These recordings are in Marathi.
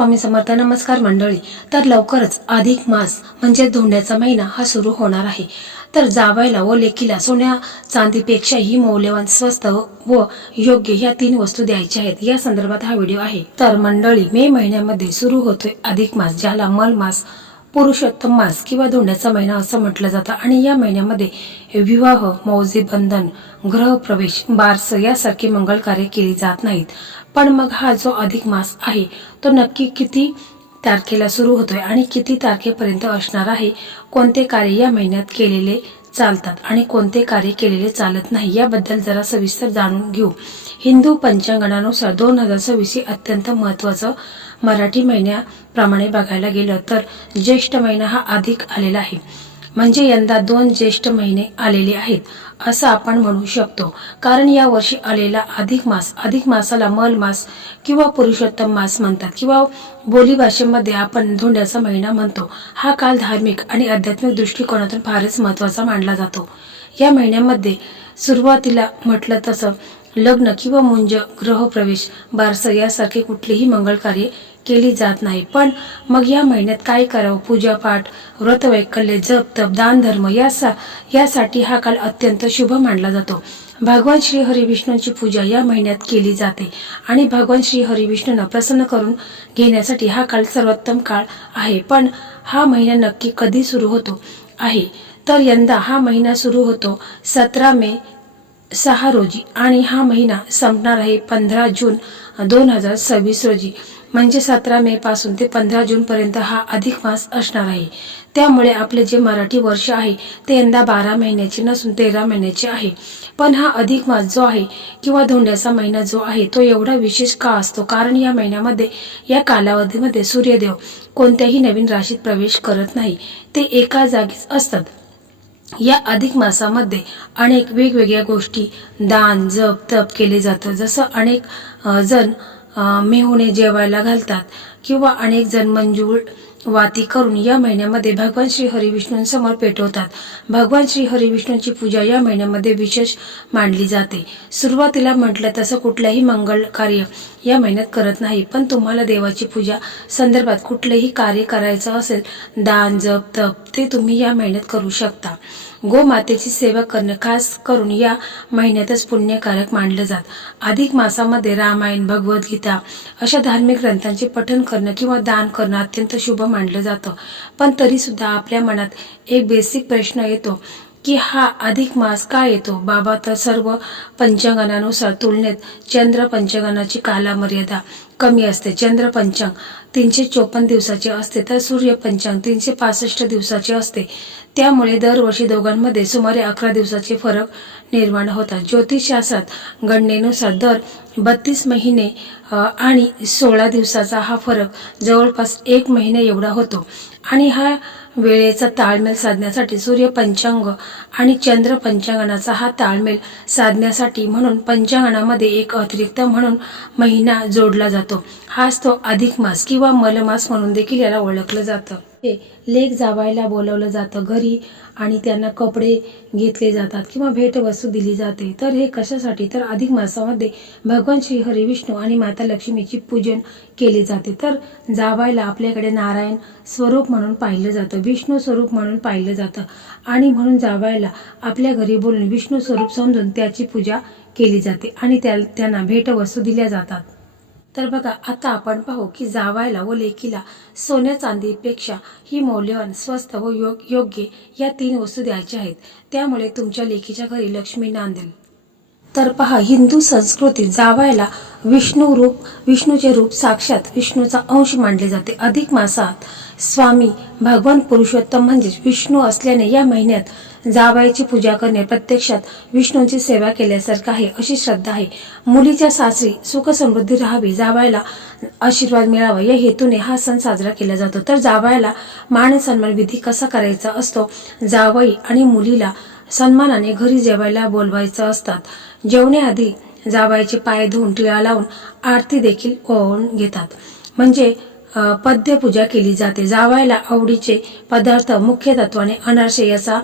स्वामी समर्थ. नमस्कार मंडळी. तर लवकरच अधिक मास म्हणजे धोंड्याचा महिना हा सुरू होणार आहे. तर जावयाला व लेकीला सोन्या चांदीपेक्षाही मौल्यवान, स्वस्त व योग्य ह्या 3 वस्तू द्यायच्या आहेत. या संदर्भात हा व्हिडिओ आहे. तर मंडळी, मे महिन्यामध्ये सुरू होतोय अधिक मास, ज्याला मल मास, पुरुषोत्तम मास किंवा धोंड्याचा महिना असं म्हटलं जातं. आणि या महिन्यामध्ये विवाह, मौजी बंधन, गृहप्रवेश, बारस यासारखी मंगल कार्य केली जात नाहीत. पण मग हा जो अधिक मास आहे तो नक्की किती तारखेला सुरू होतोय आणि किती तारखेपर्यंत असणार आहे, कोणते कार्य या महिन्यात केलेले चालतात आणि कोणते कार्य केलेले चालत नाही, याबद्दल जरा सविस्तर जाणून घेऊ. हिंदू पंचांगानुसार 2026 अत्यंत महत्त्वाचं मराठी महिन्याप्रमाणे बघायला गेलं तर ज्येष्ठ महिना हा अधिक आलेला आहे. म्हणजे यंदा 2 ज्येष्ठ महिने आलेले आहेत असं आपण म्हणू शकतो. कारण या वर्षी आलेला अधिक मासाला मल मास किंवा पुरुषोत्तम मास म्हणतात किंवा बोलीभाषेमध्ये आपण धोंड्याचा महिना म्हणतो. हा काल धार्मिक आणि आध्यात्मिक दृष्टिकोनातून फारच महत्त्वाचा मानला जातो. या महिन्यामध्ये सुरुवातीला म्हटलं तसं लग्न किंवा मुंज, गृहप्रवेश, बारस यासारखे कुठलेही मंगल कार्य केली जात नाही. पण मग या महिन्यात काय करावं? पूजापाठ, व्रतवैकल्य, जप, तप, दान, धर्म यासाठी हा काळ अत्यंत शुभ मानला जातो. भगवान श्री हरी विष्णूंची पूजा या महिन्यात केली जाते आणि भगवान श्री हरी विष्णूंना प्रसन्न करून घेण्यासाठी हा काळ सर्वोत्तम काळ आहे. पण हा महिना नक्की कधी सुरू होतो आहे? तर यंदा हा महिना सुरू होतो 17 मे 6 रोजी आणि हा महिना संपणार आहे 15 जून 2026 रोजी. म्हणजे 17 मे पासून ते 15 जून पर्यंत हा अधिक मास असणार आहे. त्यामुळे आपले जे मराठी वर्ष आहे ते यंदा 12 महिन्याचे नसून 13 महिन्याचे आहे. पण हा अधिक मास जो आहे किंवा धोंड्याचा महिना जो आहे तो एवढा विशेष का असतो? कारण या महिन्यामध्ये, या कालावधीमध्ये सूर्यदेव कोणत्याही नवीन राशीत प्रवेश करत नाही, ते एका जागीच असतात. या अधिक मासामध्ये अनेक वेगवेगळ्या गोष्टी, दान, जप, तप केले जातं. जसं अनेक जण मेहुणे जेवायला घालतात किंवा अनेक जण मंजूळ वाती करून या महिन्यामध्ये भगवान श्री हरी विष्णूंसमोर पेटवतात. भगवान श्री हरी विष्णूंची पूजा या महिन्यामध्ये विशेष मानली जाते. सुरुवातीला म्हटलं तसं कुठल्याही मंगल कार्य या महिन्यात करत नाही. पण तुम्हाला देवाची पूजा संदर्भात कुठलेही कार्य करायचं असेल, दान, जप, तप, ते तुम्ही या महिन्यात करू शकता. गोमातेची सेवा करणं खास करून या महिन्यातच पुण्यकारक मानलं जात. अधिक मासामध्ये रामायण, भगवद्गीता अशा धार्मिक ग्रंथांचे पठण करणं किंवा दान करणं अत्यंत शुभ मानलं जातं. पण तरी सुद्धा आपल्या मनात एक बेसिक प्रश्न येतो की हा अधिक मास का येतो? बाबा, तर सर्व पंचांगानुसार तुलनेत चंद्र पंचांगाची कालमर्यादा कमी असते. चंद्र पंचांग 354 दिवसाचे असते तर सूर्य पंचांग 365 दिवसाचे असते. त्यामुळे दरवर्षी दोघांमध्ये सुमारे 11 दिवसाचे फरक निर्माण होतात. ज्योतिषशास्त्रात गणनेनुसार दर 32 महिने आणि 16 दिवसाचा हा फरक जवळपास 1 महिना एवढा होतो. आणि हा वेळेचा ताळमेळ साधण्यासाठी सूर्य पंचांग आणि चंद्र पंचांगाचा हा ताळमेळ साधण्यासाठी म्हणून पंचांगामध्ये एक अतिरिक्त म्हणून महिना जोडला जातो. हाच तो अधिक मास किंवा मलमास म्हणून देखील याला ओळखलं जातं. हे लेक जावायला बोलवलं जातं घरी आणि त्यांना कपडे घेतले जातात किंवा भेटवस्तू दिली जाते. तर हे कशासाठी? तर अधिक मासामध्ये भगवान श्री हरी विष्णू आणि माता लक्ष्मीची पूजन केले जाते. तर जावायला आपल्याकडे नारायण स्वरूप म्हणून पाहिलं जातं, विष्णू स्वरूप म्हणून पाहिलं जातं आणि म्हणून जावायला आपल्या घरी बोलून विष्णू स्वरूप समजून त्याची पूजा केली जाते आणि त्यांना भेटवस्तू दिल्या जातात. तर बघा, आता आपण पाहू की जावायला व लेकीला सोन्या चांदीपेक्षा ही मौल्यवान, स्वस्त व योग्य या 3 वस्तू द्यायच्या आहेत. त्यामुळे तुमच्या लेकीच्या घरी लक्ष्मी नांदेल. तर पहा, हिंदू संस्कृतीत जावायला विष्णूचे रूप साक्षात विष्णूचा अंश मानले जाते. अधिक मासात स्वामी भगवान पुरुषोत्तम म्हणजेच विष्णू असल्याने या महिन्यात जावायची पूजा करणे प्रत्यक्षात विष्णूंची सेवा केल्यासारखं आहे अशी श्रद्धा आहे. मुलीच्या सासरी सुख समृद्धी राहावी, जावायला आशीर्वाद मिळावा या हेतूने हा सण साजरा केला जातो. तर जावायला मान सन्मान विधी कसा करायचा असतो? जावई आणि मुलीला सन्मानाने घरी जेवायला बोलवायचं असतात. जेवण्याआधी जावायचे पाय धुवून टिळा लावून आरती देखील ओवाळून घेतात. म्हणजे पद्यपूजा केली जाते. जावायला आवडीचे पदार्थ मुख्य तत्वाने अनारसे याचा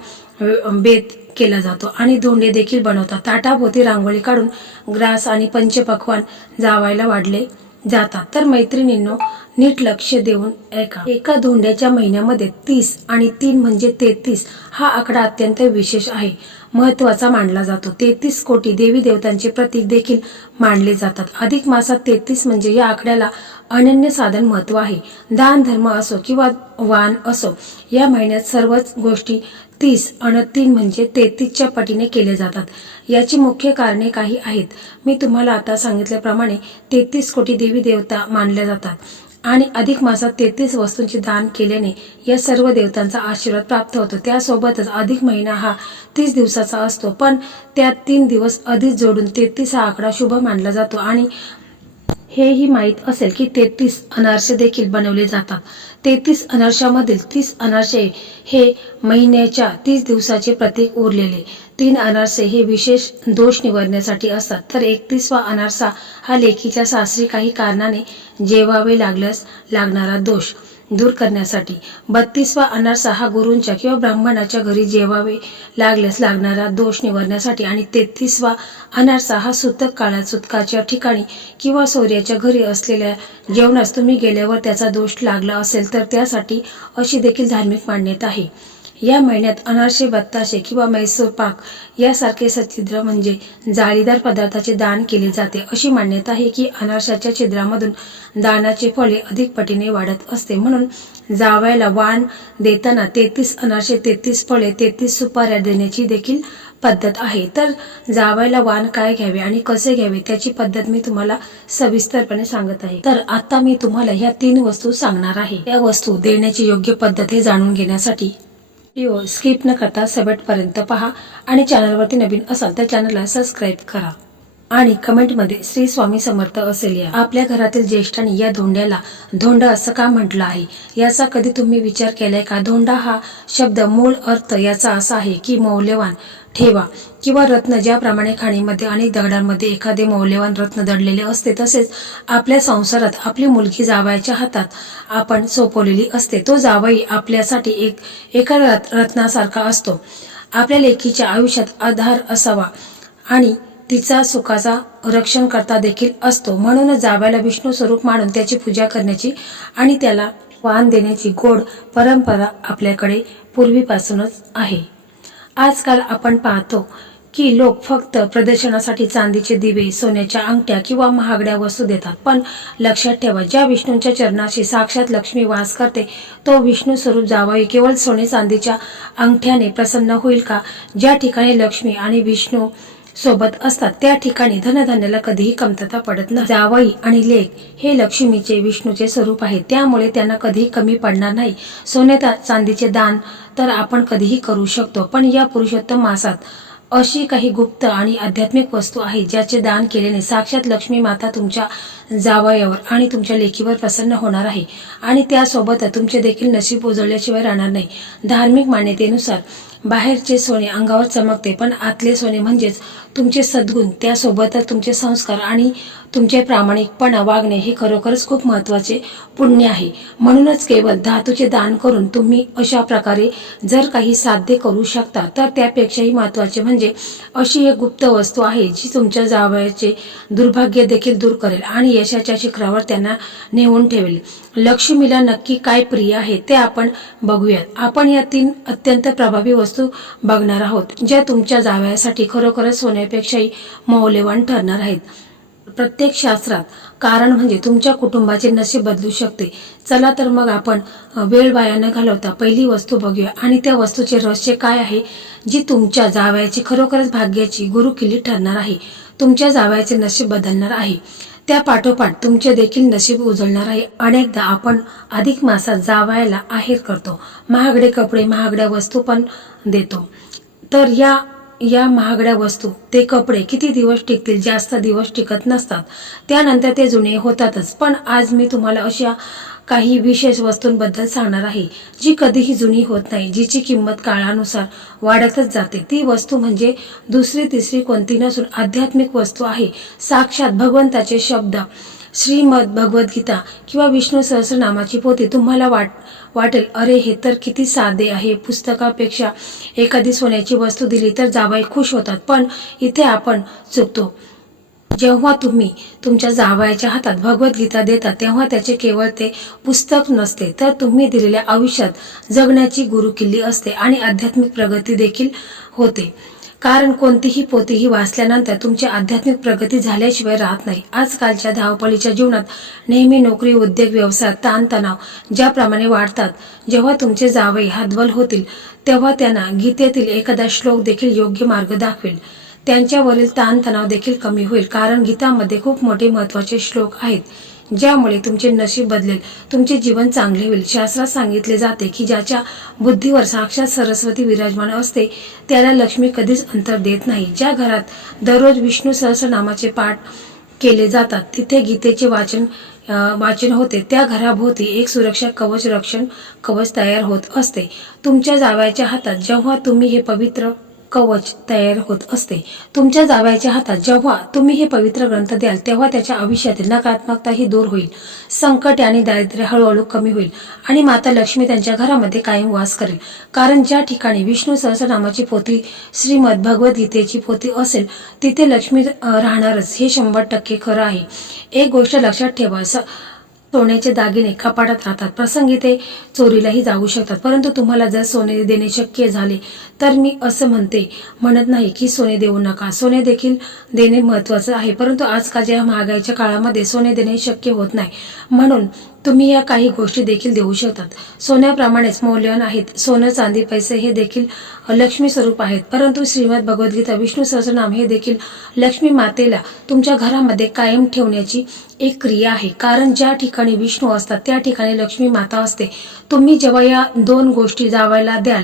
बेत केला जातो आणि धोंडे देखील बनवतात. ताटाभोवती रांगोळी काढून ग्रास आणि पंचपक्वान जावायला वाढले जातात. तर मैत्रिणींनो, नीट लक्ष देऊन ऐका. एका धोंड्याच्या महिन्यामध्ये 30 आणि 3 म्हणजे 33 हा आकडा अत्यंत विशेष आहे, महत्वाचा मानला जातो. 33 कोटी देवी देवतांचे प्रतीक देखील मानले जातात. अधिक मासात 33 म्हणजे या आकड्याला अनन्यसाधारण महत्व आहे. दान धर्म असो किंवा वाण असो, या महिन्यात सर्वच गोष्टी 30 आणि 3 म्हणजे 33च्या पटीने केले जातात. याची मुख्य कारणे काही आहेत. मी तुम्हाला आता सांगितल्याप्रमाणे 33 कोटी देवी देवता मानल्या जातात आणि अधिक मासात 33 वस्तूंचे दान केल्याने या सर्व देवतांचा आशीर्वाद प्राप्त होतो. त्यासोबतच अधिक महिना हा 30 दिवसाचा असतो, पण त्यात 3 दिवस अधिक जोडून 33 हा आकडा शुभ मानला जातो. आणि हेही माहीत असेल की 33 अनारसे देखील बनवले जातात. 33 अनारशामधील 30 अनारसे हे महिन्याच्या 30 दिवसाचे प्रतीक उरलेले. 3 अनारसे हे विशेष दोष निवारण्यासाठी असतात. तर 31वा अनारसा हा लेकीच्या सासरी काही कारणाने जेवावे लागल्यास लागणारा दोष दूर करण्यासाठी. 32वा अनारसा हा गुरूंच्या किंवा ब्राह्मणाच्या घरी जेवावे लागल्यास लागणारा दोष निवारण्यासाठी. आणि 33वा अनारसा हा सूतक काळात सुतकाच्या ठिकाणी किंवा सोऱ्याच्या घरी असलेल्या जेवणास तुम्ही गेल्यावर त्याचा दोष लागला असेल तर त्यासाठी, अशी देखील धार्मिक मान्यता आहे. या महिन्यात अनारसे, बत्ताशे किंवा मैसूर पाक यासारखे सच्छिद्र म्हणजे जाळीदार पदार्थाचे दान केले जाते. अशी मान्यता आहे की अनारशाच्या छिद्रामधून दानाचे फळे अधिक पटीने वाढत असते. म्हणून जावयाला वाण देताना 33 अनारसे, 33 फळे, 33 सुपाऱ्या देण्याची देखील पद्धत आहे. तर जावयाला वाण काय घ्यावे आणि कसे घ्यावे त्याची पद्धत मी तुम्हाला सविस्तरपणे सांगत आहे. तर आता मी तुम्हाला ह्या 3 वस्तू सांगणार आहे. त्या वस्तू देण्याची योग्य पद्धत हे जाणून घेण्यासाठी व्हिडिओ स्किप न करता शेवटपर्यंत पहा आणि चॅनलवरती नवीन असाल तर चॅनलला सबस्क्राईब करा आणि कमेंटमध्ये श्री स्वामी समर्थ असे लिहा. आपल्या घरातील ज्येष्ठांनी या धोंड्याला धोंड असं का म्हटलं आहे, याचा कधी तुम्ही विचार केलाय का? धोंडा हा शब्द मूळ अर्थ याचा असा आहे की मौल्यवान ठेवा किंवा रत्न. ज्याप्रमाणे खाणीमध्ये अनेक दगडांमध्ये एखादे मौल्यवान रत्न दडलेले असते, तसेच आपल्या संसारात आपली मुलगी जावयाच्या हातात आपण सोपवलेली असते. तो जावई आपल्यासाठी एका रत्नासारखा असतो. आपल्या लेकीच्या आयुष्यात आधार असावा आणि तिचा सुखाचा रक्षण करता देखील असतो. म्हणूनच जावयाला विष्णू स्वरूप मानून त्याची पूजा करण्याची आणि त्याला वाण देण्याची गोड परंपरा आपल्याकडे पूर्वीपासूनच आहे. आजकाल आपण पाहतो की लोक फक्त प्रदर्शनासाठी चांदीचे दिवे, सोन्याच्या अंगठ्या किंवा महागड्या वस्तू देतात. पण लक्षात ठेवा, ज्या विष्णूंच्या चरणाशी साक्षात लक्ष्मी वास करते, तो विष्णू स्वरूप जावई केवळ सोने चांदीच्या अंगठ्याने प्रसन्न होईल का? ज्या ठिकाणी लक्ष्मी आणि विष्णू सोबत असतात त्या ठिकाणी धनधान्याला कधीही कमतरता पडत नाही. जावई आणि लेक हे लक्ष्मीचे, विष्णूचे स्वरूप आहे, त्यामुळे त्यांना कधीही कमी पडणार नाही. सोन्या चांदीचे दान तर आपण कधीही करू शकतो, पण या पुरुषोत्तम मासात अशी काही गुप्त आणि आध्यात्मिक वस्तू आहे ज्याचे दान केल्याने साक्षात लक्ष्मी माता तुमच्या जावयावर आणि तुमच्या लेकीवर प्रसन्न होणार आहे आणि त्यासोबत तुमचे देखील नशीब उजळल्याशिवाय राहणार नाही. धार्मिक मान्यतेनुसार बाहेरचे सोने अंगावर चमकते, पण आतले सोने म्हणजेच तुमचे सद्गुण, त्यासोबतच तुमचे संस्कार आणि तुमचे प्रामाणिकपणा वागणे हे खरोखरच खूप महत्त्वाचे पुण्य आहे. म्हणूनच केवळ धातूचे दान करून तुम्ही अशा प्रकारे जर काही साध्य करू शकता, तर त्यापेक्षाही महत्त्वाचे म्हणजे अशी एक गुप्त वस्तू आहे जी तुमच्या जावयाचे दुर्भाग्य देखील दूर करेल आणि यशाच्या शिखरावर त्यांना नेऊन ठेवेल. लक्ष्मीला नक्की काय प्रिय आहे ते आपण बघूयात. आपण या 3 अत्यंत प्रभावी वस्तू बघणार आहोत ज्या तुमच्या जावयासाठी खरोखरच सोन्यापेक्षाही मौल्यवान ठरणार आहेत. प्रत्येक शास्त्रात कारण म्हणजे तुमच्या कुटुंबाचे नशीब बदलू शकते. चला तर मग आपण वेळ वाया न घालवता पहिली वस्तू बघूया आणि त्या वस्तूचे रहस्य काय आहे जी तुमच्या जावयाची खरोखरच भाग्याची गुरुकिल्ली ठरणार आहे, तुमच्या जावयाचे नशीब बदलणार आहे. त्या पाठोपाठ तुमचे देखील नशीब उजळणार आहे. अनेकदा आपण अधिक मासात जावयाला आहेर करतो, महागडे कपडे, महागड्या वस्तू पण देतो. तर या महागड्या वस्तू, ते कपडे किती दिवस टिकतील? जास्त दिवस टिकत नसतात, त्यानंतर ते जुने होतातच. पण आज मी तुम्हाला अशा काही विशेष वस्तूंबद्दल सांगणार आहे जी कधीही जुनी होत नाही, जिची किंमत काळानुसार वाढतच जाते. ती वस्तू म्हणजे दुसरी तिसरी कोणती नसून आध्यात्मिक वस्तू आहे. साक्षात भगवंताचे शब्द, श्रीमद भगवद्गीता किंवा विष्णू सहस्रनामाची पोथी. तुम्हाला वाटेल अरे हे तर किती साधे आहे, पुस्तकापेक्षा एखादी सोन्याची वस्तू दिली तर जावई खुश होतात. पण इथे आपण चुकतो. जेव्हा तुम्ही तुमच्या जावयाच्या हातात भगवद्गीता देता तेव्हा त्याचे केवळ ते पुस्तक नसते, तर तुम्ही दिलेल्या आयुष्यात जगण्याची गुरुकिल्ली असते आणि आध्यात्मिक प्रगती देखील होते. कारण कोणतीही पोथी ही वाचल्यानंतर तुमची आध्यात्मिक प्रगती झाल्याशिवाय राहत नाही. आजकालच्या धावपळीच्या जीवनात नेहमी नोकरी, उद्योग, व्यवसाय, ताणतणाव ज्याप्रमाणे वाढतात, जेव्हा तुमचे जावई हातबल होतील तेव्हा त्यांना गीतेतील एखादा श्लोक देखील योग्य मार्ग दाखवेल. त्यांच्यावरील ताणतणाव देखील कमी होईल. कारण गीतामध्ये खूप मोठे महत्त्वाचे श्लोक आहेत ज्यामुळे तुमचे नशीब बदलेल, तुमचे जीवन चांगले होईल. शास्त्रात सांगितले जाते की ज्याच्या बुद्धीवर साक्षात सरस्वती विराजमान असते त्याला लक्ष्मी कधीच अंतर देत नाही. ज्या घरात दररोज विष्णू सहस्रनामाचे पाठ केले जातात तिथे गीतेचे वाचन होते, त्या घराभोवती एक सुरक्षा कवच, रक्षण कवच तयार होत असते. तुमच्या जावयाच्या हातात जेव्हा तुम्ही हे पवित्र कवच तयार होत असते, तुमच्या जावयाच्या हातात जेव्हा तुम्ही हे पवित्र ग्रंथ द्याल तेव्हा त्याच्या आयुष्यातील नकारात्मकता ही दूर होईल, संकट आणि दारिद्र्य हळूहळू कमी होईल आणि माता लक्ष्मी त्यांच्या घरामध्ये कायम वास करेल. कारण ज्या ठिकाणी विष्णू सहस्रनामाची पोथी, श्रीमद भगवद्गीतेची पोथी असेल तिथे लक्ष्मी राहणारच, हे 100% खरं आहे. एक गोष्ट लक्षात ठेवा, सोन्याचे दागिने कपाटात राहतात, प्रसंगी ते चोरीलाही जाऊ शकतात. परंतु तुम्हाला जर सोने देणे शक्य झाले तर मी असं म्हणत नाही की सोने देऊ नका, सोने देखील देणे महत्त्वाचं आहे. परंतु आजकालच्या महागाईच्या काळामध्ये सोने देणे शक्य होत नाही, म्हणून तुम्ही या काही गोष्टी देखील देऊ शकतात. सोन्याप्रमाणेच मौल्यवान आहेत सोनं, चांदी, पैसे हे देखील लक्ष्मी स्वरूप आहेत. परंतु श्रीमद भगवद्गीता, विष्णू सहस्रनाम हे देखील लक्ष्मी मातेला तुमच्या घरामध्ये कायम ठेवण्याची एक क्रिया आहे. कारण ज्या ठिकाणी विष्णू असतात त्या ठिकाणी लक्ष्मी माता असते. तुम्ही जेव्हा या 2 गोष्टी जावायला द्याल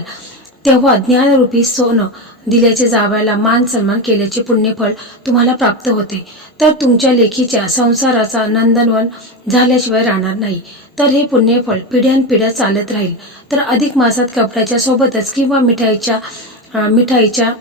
तेव्हा ज्ञानरूपी सोनं दिल्याचे जावयाला मान सन्मान केल्याचे पुण्यफळ तुम्हाला प्राप्त होते. तर तुमच्या लेखीच्या संसाराचा नंदनवन झाल्याशिवाय राहणार नाही, तर हे पुण्यफळ पिढ्यानपिढ्या चालत राहील. तर अधिक मासात कपड्याच्या सोबतच किंवा मिठाईच्या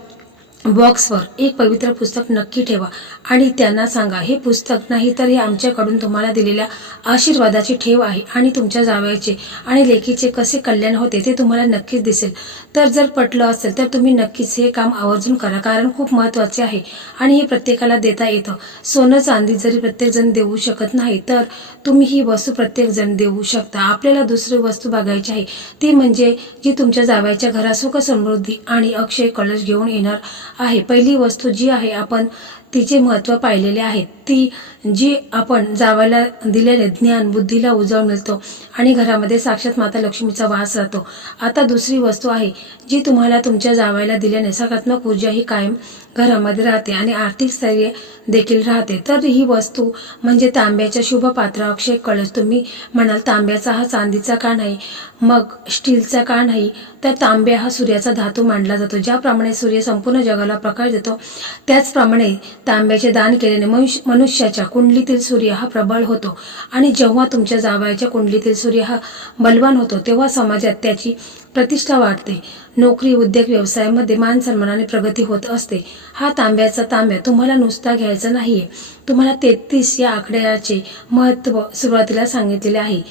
बॉक्सवर एक पवित्र पुस्तक नक्की ठेवा आणि त्यांना सांगा, हे पुस्तक नाही तर हे आमच्याकडून तुम्हाला दिलेल्या आशीर्वादाची ठेव आहे आणि तुमच्या जावयाचे आणि लेकीचे कसे कल्याण होते ते तुम्हाला नक्कीच दिसेल. तर जर पटलं असेल तर तुम्ही नक्कीच हे काम आवर्जून करा, कारण खूप महत्त्वाचे आहे आणि हे प्रत्येकाला देता येतं. सोनं चांदी जरी प्रत्येकजण देऊ शकत नाही तर तुम्ही ही वस्तू प्रत्येकजण देऊ शकता. आपल्याला दुसरी वस्तू बघायची आहे ती म्हणजे जी तुमच्या जावयाच्या घरात सुख, समृद्धी आणि अक्षय कलश घेऊन येणार आहे. पहिली वस्तू जी आहे आपण तिचे महत्त्व पाहिलेले आहे, ती जी आपण जावायला दिलेले ज्ञान, बुद्धीला उजळ मिळतो आणि घरामध्ये साक्षात माता लक्ष्मीचा वास राहतो. आता दुसरी वस्तू आहे जी तुम्हाला तुमच्या जावायला दिल्याने सकारात्मक ऊर्जा ही कायम घरामध्ये राहते आणि आर्थिक स्थैर्य देखील राहते. तर ही वस्तू म्हणजे तांब्याच्या शुभ पात्र, अक्षय कळस. तुम्ही म्हणाल तांब्याचा हा चांदीचा का नाही, मग स्टीलचा का नाही? तर तांब्या हा सूर्याचा धातू मानला जातो. ज्याप्रमाणे सूर्य संपूर्ण जगाला प्रकाश देतो त्याचप्रमाणे तांब्याचे दान केल्याने मनुष्याच्या कुंडलीतील सूर्य हा प्रबळ होतो आणि जेव्हा तुमच्या जावयाच्या कुंडलीतील सूर्य हा बलवान होतो तेव्हा समाजात त्याची प्रतिष्ठा वाढते. नोकरी, उद्योग, व्यवसायामध्ये मान सन्मानाने प्रगती होत असते. हा तांब्याचा तांब्या तुम्हाला नुसता घ्यायचा नाहीये, तुम्हाला 33 या आकड्याचे महत्त्व सुरुवातीला सांगितलेले आहे.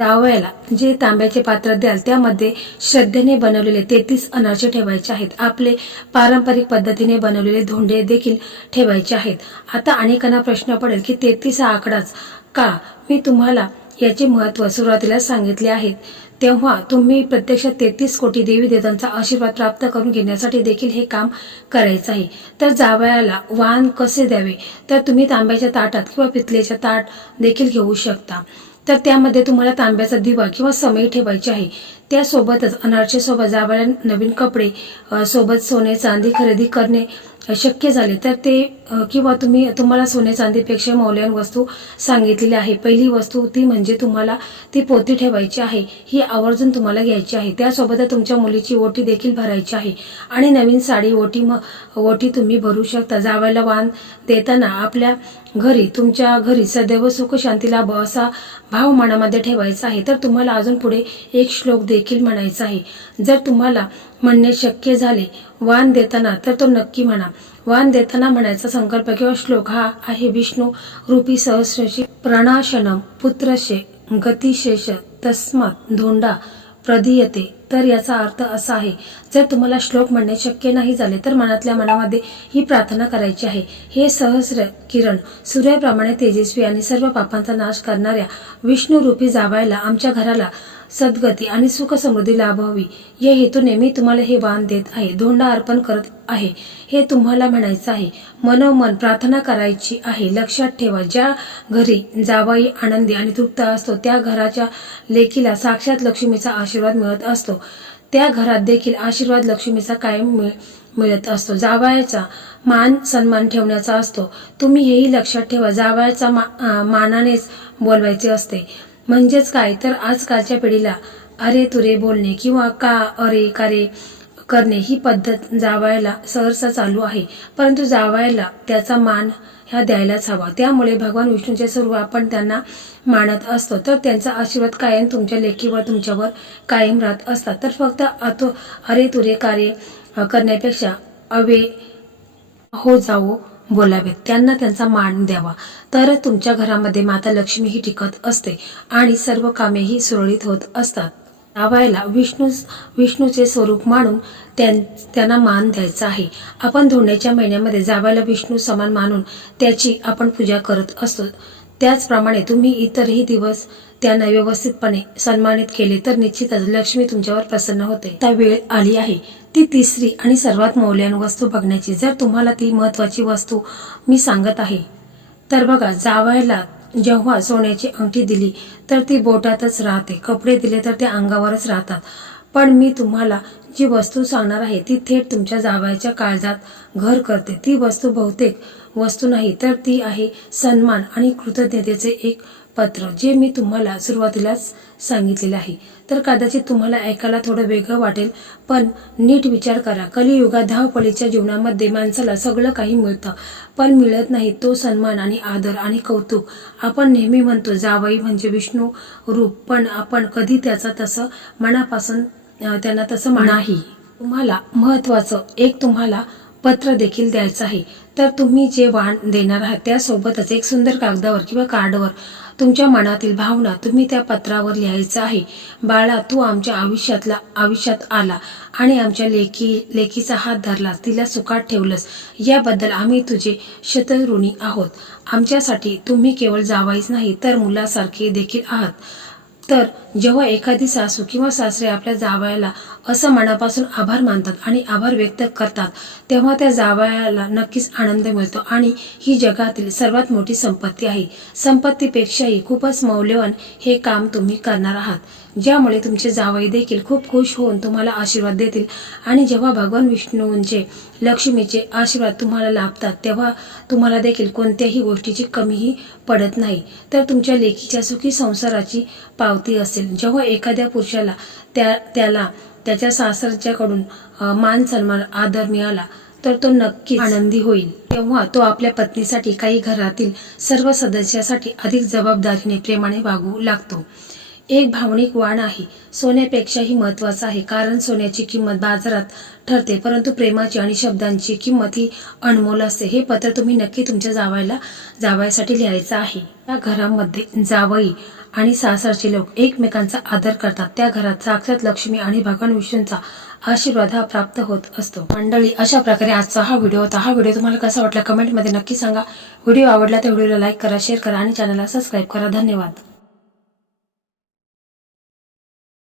जावयाला जे तांब्याचे पात्र द्याल त्यामध्ये श्रद्धेने बनवलेले 33 अनारसे ठेवायचे आहेत. आपले पारंपरिक पद्धतीने बनवलेले धोंडे देखील ठेवायचे आहेत. आता अनेकांना प्रश्न पडेल की 33 हा आकडाच का? मी तुम्हाला याचे महत्त्व सुरुवातीला सांगितले आहेत. तेव्हा तुम्ही प्रत्यक्षात 33 कोटी देवी देवतांचा आशीर्वाद प्राप्त करून घेण्यासाठी देखील हे काम करायचं आहे. तर जावयाला वाण कसे द्यावे, तर तुम्ही तांब्याच्या ताटात किंवा पितलेच्या ताट देखील घेऊ शकता. तर त्यामध्ये तुम्हाला तांब्याचा दिवा किंवा समई ठेवायची आहे. त्यासोबतच अनारसे सोबत जावयाला नवीन कपडे सोबत सोने चांदी खरेदी करणे शक्य झाले तर ते किंवा तुम्हाला सोने चांदीपेक्षा मौल्यवान वस्तू सांगितलेली आहे. पहिली वस्तू ती म्हणजे तुम्हाला ती पोथी ठेवायची आहे, ही आवर्जून तुम्हाला घ्यायची आहे. त्यासोबत तुमच्या मुलीची ओटी देखील भरायची आहे आणि नवीन साडी ओटी तुम्ही भरू शकता. जावयाला वाण देताना आपल्या घरी, तुमच्या घरी सदैव सुख शांती लाभो असा भाव मनामध्ये ठेवायचा आहे. तर तुम्हाला अजून पुढे एक श्लोक देखील म्हणायचा आहे. जर तुम्हाला म्हणणे शक्य झाले वाण देताना तर तो नक्की म्हणा. वाण देताना म्हणायचा संकल्प किंवा श्लोक हा आहे, विष्णू रूपी सहस्रशी प्रणाशनम पुत्रशे गतिशेष तस्मात धोंडा प्रदीयते तर याचा अर्थ असा आहे, जर तुम्हाला श्लोक म्हणणे शक्य नाही झाले तर मनातल्या मनामध्ये ही प्रार्थना करायची आहे. हे सहस्र किरण सूर्याप्रमाणे तेजस्वी आणि सर्व पापांचा नाश करणाऱ्या विष्णुरूपी जावयाला आमच्या घराला सद्गती आणि सुख समृद्धी लाभावी या हेतूने मी तुम्हाला हे वाण देत आहे, धोंडा अर्पण करत आहे, हे तुम्हाला म्हणायचं आहे. मनोमन प्रार्थना करायची आहे. लक्षात ठेवा, ज्या घरी जावई आनंदी आणि तृप्त असतो त्या घराच्या लेकीला साक्षात लक्ष्मीचा आशीर्वाद मिळत असतो. त्या घरात देखील आशीर्वाद लक्ष्मीचा कायम मिळत असतो. जावयाचा मान सन्मान ठेवण्याचा असतो. तुम्ही हेही लक्षात ठेवा, जावयाचा मानानेच बोलवायचे असते. म्हणजेच काय तर आजकालच्या पिढीला अरे तुरे बोलणे किंवा का अरे कारे करणे ही पद्धत जावयाला सहसा चालू आहे, परंतु जावयाला त्याचा मान ह्या द्यायलाच हवा. त्यामुळे भगवान विष्णूचे स्वरूप आपण त्यांना मानत असतो, तर त्यांचा आशीर्वाद कायम तुमच्या लेकीवर तुमच्यावर कायम राहत असतात. तर फक्त अरे तुरे कार्य करण्यापेक्षा अवे हो जाओ बोलावेत, त्यांना त्यांचा मान द्यावा, तर तुमच्या घरामध्ये माता लक्ष्मी ही टिकत असते आणि सर्व कामेही सुरळीत होत असतात. जावयाला विष्णूचे स्वरूप मानून त्यांना मान द्यायचा आहे. आपण धोंड्याच्या महिन्यामध्ये जावयाला विष्णू समान मानून त्याची आपण पूजा करत असतो. त्याचप्रमाणे तुम्ही इतरही दिवस त्यांना व्यवस्थितपणे सन्मानित केले तर निश्चितच लक्ष्मी तुमच्यावर प्रसन्न होते. आता वेळ आली आहे ती तिसरी आणि सर्वात मौल्यवान वस्तू बघण्याची. जर तुम्हाला ती महत्वाची वस्तू मी सांगत आहे तर बघा, जावयाला जेव्हा सोन्याची अंगठी दिली तर ती बोटातच राहते, कपडे दिले तर ते अंगावरच राहतात. पण मी तुम्हाला जी वस्तू सांगणार आहे ती थेट तुमच्या जावयाच्या काळजात घर करते. ती वस्तू बहुतेक वस्तू नाही, तर ती आहे सन्मान आणि कृतज्ञतेचे एक पत्र, जे मी तुम्हाला सुरुवातीलाच सांगितलेले आहे. तर कदाचित तुम्हाला ऐकायला थोडं वेगळं वाटेल, पण नीट विचार करा. कलियुगात धावपळीच्या जीवनामध्ये माणसाला सगळं काही मिळतं, पण मिळत नाही तो सन्मान आणि आदर आणि कौतुक. आपण नेहमी म्हणतो जावई म्हणजे विष्णू रूप, पण आपण कधी त्याचा तसं मनापासून त्यांना तसं नाही. तुम्हाला महत्वाचं एक तुम्हाला पत्र देखील द्यायचं आहे. तर तुम्ही जे वाण देणार आहात त्यासोबतच एक सुंदर कागदावर किंवा कार्डवर तुमच्या मनातील भावना तुम्ही त्या पत्रावर लिहायचं आहे. बाळा, तू आमच्या आयुष्यात आला आणि आमच्या लेकीचा हात धरलास, तिला सुखात ठेवलंस, याबद्दल आम्ही तुझे शतऋणी आहोत. आमच्यासाठी तुम्ही केवळ जावईच नाही तर मुलासारखे देखील आहात. तर जेव्हा एखादी सासू किंवा सासरे आपल्या जावयाला असं मनापासून आभार मानतात आणि आभार व्यक्त करतात, तेव्हा त्या जावयाला नक्कीच आनंद मिळतो आणि ही जगातील सर्वात मोठी संपत्ती आहे. संपत्तीपेक्षाही खूपच मौल्यवान हे काम तुम्ही करणार आहात, ज्यामुळे तुमचे जावई देखील खूप खुश होऊन तुम्हाला आशीर्वाद देतील. आणि जेव्हा भगवान विष्णूंचे लक्ष्मीचे आशीर्वाद तुम्हाला लाभतात तेव्हा तुम्हाला देखील कोणत्याही गोष्टीची कमीही पडत नाही. तर तुमच्या लेकीच्या सुखी संसाराची पावती असेल. जेव्हा एखाद्या पुरुषाला त्याला त्याच्या सासरच्याकडून मान सन्मान आदर मिळाला तर तो नक्कीच आनंदी होईल. तेव्हा तो आपल्या पत्नीसाठी काही घरातील सर्व सदस्यासाठी अधिक जबाबदारीने प्रेमाने वागू लागतो. एक भावनिक वाण आहे, सोन्यापेक्षाही महत्वाचा आहे, कारण सोन्याची किंमत बाजारात ठरते, परंतु प्रेमाची आणि शब्दांची किंमत ही अनमोल असते. हे पत्र तुम्ही नक्की तुमच्या जावयासाठी लिहायचं आहे. त्या घरामध्ये जावई आणि सासरचे लोक एकमेकांचा आदर करतात. त्या घरात साक्षात लक्ष्मी आणि भगवान विष्णूंचा आशीर्वाद हा प्राप्त होत असतो. मंडळी, अशा प्रकारे आजचा हा व्हिडिओ होता. हा व्हिडिओ तुम्हाला कसा वाटला कमेंटमध्ये नक्की सांगा. व्हिडिओ आवडला तर व्हिडिओला लाईक करा, शेअर करा आणि चॅनलला सबस्क्राईब करा. धन्यवाद.